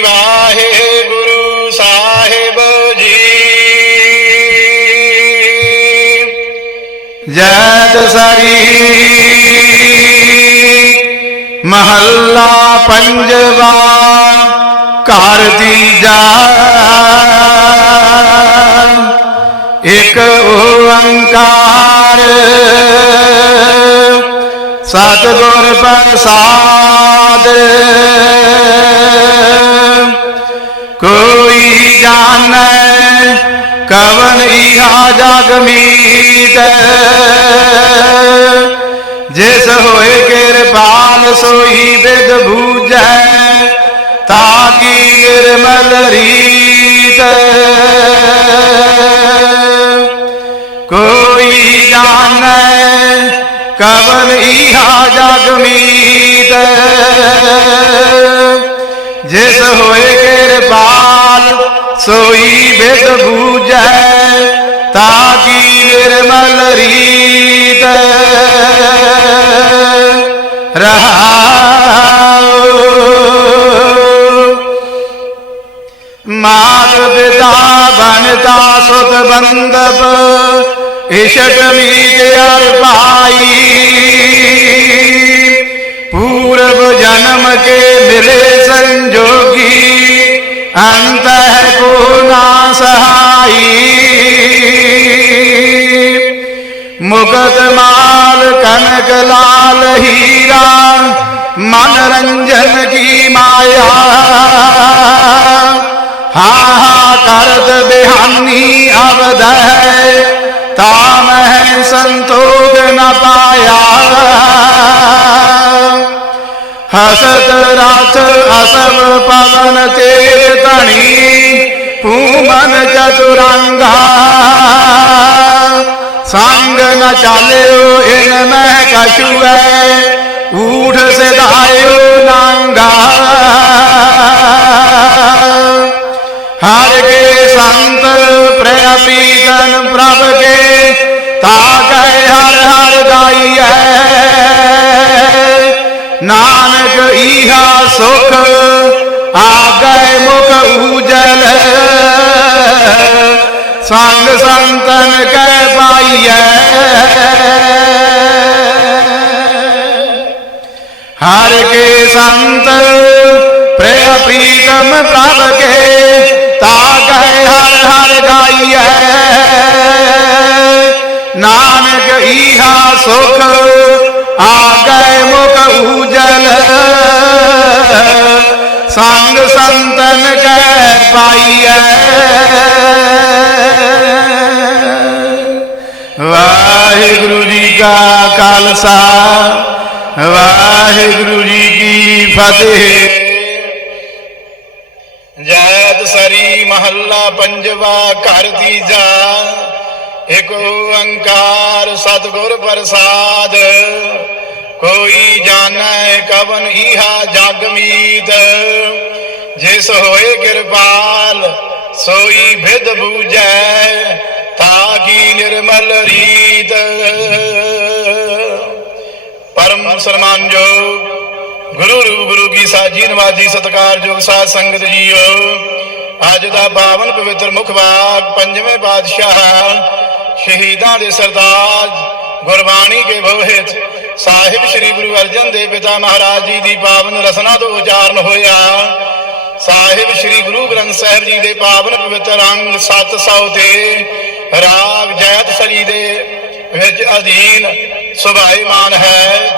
वाहे गुरु साहेब जी। जय दसरी महल्ला पंजवा कार दी जा एक ओंकार सतगुर प्रसाद। ਇਹਾ ਜਿਸ ਹੋਏ ਕਿਰਪਾਲ ਸੋਈ ਬਿਦ ਬੂਝੈ ਤਾਕੀ ਨਿਰਮਲ ਰੀਤ। ਕੋਈ ਜਾਣੈ ਕਵਨ ਇਹਾ ਜਗ ਮੀਤ। ਜਿਸ ਹੋਏ ਕਿਰਪਾਲ ਸੋਈ ਬਿਦ ਬੂਝੈ ਤਾਕੀ मलरीत। रहा मात पिता बनता सुत बंदप इषट मीत पाई पूर्व जन्म के मिले संजोगी, अंतर हीरा, मनोरंजन की माया। हा हा करत बेहानी अवध ताम है संतोष न पाया। हसत रात असव पवन चेतनी पूमन चतुरंगा। सं न चालो इन में कशुए ऊठ से दायो नांगा। हर के संत प्रपीतन प्रभ के, ताक हर हर गाई है नानक इहा सुख आ गए मुख उजल। संग संतन कर पाई हर के संत प्रेम प्रीतम प्रभ के ताक हर हर गाई नानक ईहा सुख आ गए मुख उजल। संग संतन कर पाई है का खालसा। वाहेगुरु जी की फतेह। जैत सरी महला पंजवा कर दीजा। एक ओंकार सतगुर प्रसाद। कोई जान कवन ईहा जागमीत जिस होए कृपाल, सोई भिद बूजै ताकि निर्मल रीत। ਰੀਤ ਪਰਮ ਸਨਮਾਨਯੋਗ ਗੁਰੂ ਰੂਪ, ਗੁਰੂ ਕੀ ਸਾਜੀ, ਨਵਾਜੀ ਸਤਕਾਰਯੋਗ ਸਾਧ ਸੰਗਤ ਜੀਓ। ਅੱਜ ਦਾ ਪਾਵਨ ਪਵਿੱਤਰ ਮੁਖ ਬਾਗ, ਪੰਜਵੇਂ ਪਾਤਸ਼ਾਹ ਸ਼ਹੀਦਾਂ ਦੇ ਸਰਤਾਜ ਗੁਰਬਾਣੀ ਕੇ ਬੋਹਿਤ ਸਾਹਿਬ ਸ੍ਰੀ ਗੁਰੂ ਅਰਜਨ ਦੇਵ ਪਿਤਾ ਮਹਾਰਾਜ ਜੀ ਦੀ ਪਾਵਨ ਰਸਨਾ ਤੋਂ ਉਚਾਰਨ ਹੋਇਆ। ਸਾਹਿਬ ਸ੍ਰੀ ਗੁਰੂ ਗ੍ਰੰਥ ਸਾਹਿਬ ਜੀ ਦੇ ਪਾਵਨ ਪਵਿੱਤਰ ਅੰਗ 700 ਤੇ ਰਾਗ ਜੈਤ ਸਰੀ ਦੇ ਵਿੱਚ ਅਧੀਨ ਸੁਭਾਈਮਾਨ ਹੈ।